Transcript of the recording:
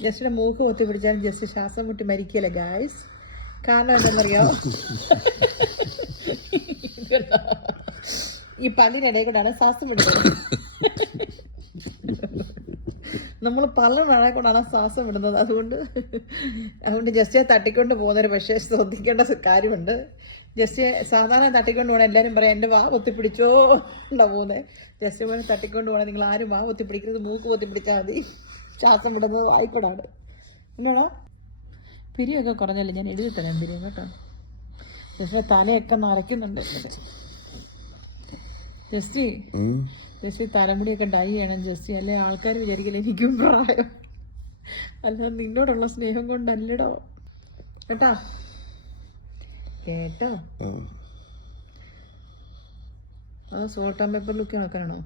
ജസ്റ്റിന്റെ മൂക്ക് പൊത്തി പിടിച്ചാൽ ജസ്റ്റ് ശ്വാസം മുട്ടി മരിക്കല്ലേ ഗായ്സ്. കാരണം എന്താണെന്നറിയോ, ഈ പല്ലിനിടയിൽ കൂടാണ് ശ്വാസം വിടുന്നത്. നമ്മൾ പല്ലിനിടയിൽ കൊണ്ടാണ് ശ്വാസം വിടുന്നത്. അതുകൊണ്ട് ജസ്റ്റിയെ തട്ടിക്കൊണ്ട് പോകുന്നൊരു പക്ഷേ ശ്രദ്ധിക്കേണ്ട കാര്യമുണ്ട്. ജസ്റ്റ് സാധാരണ തട്ടിക്കൊണ്ട് പോകണം, എല്ലാവരും പറയാം എൻ്റെ വാ പൊത്തിപ്പിടിച്ചോ ഉണ്ടാ പോകുന്നത്. ജസ്റ്റ് പോലെ തട്ടിക്കൊണ്ട് പോകണം, നിങ്ങൾ ആരും വാ പൊത്തിപ്പിടിക്കരുത്, മൂക്ക് പൊത്തിപ്പിടിച്ചാൽ മതി. ശ്വാസം വിടുന്നത് വായിക്കൂടാണ്. എന്നാണോ പിരിയൊക്കെ കുറഞ്ഞല്ലേ, ഞാൻ എഴുതി തരാം പിരിയും കേട്ടോ. ജസ്റ്റ് തലയൊക്കെ നരയ്ക്കുന്നുണ്ട്. ജസ്റ്റ് തലമുടിയൊക്കെ ഡൈ ചെയ്യണം ജസ്റ്റ്, അല്ലെ ആൾക്കാർ വിചാരിക്കില്ല എനിക്കും പ്രായം. അല്ല നിന്നോടുള്ള സ്നേഹം കൊണ്ടല്ലടോ കേട്ടോ. കേട്ടോ, അത് സോൾട്ട് ആൻഡ് പെപ്പർ ലുക്ക് നോക്കാനാണോ?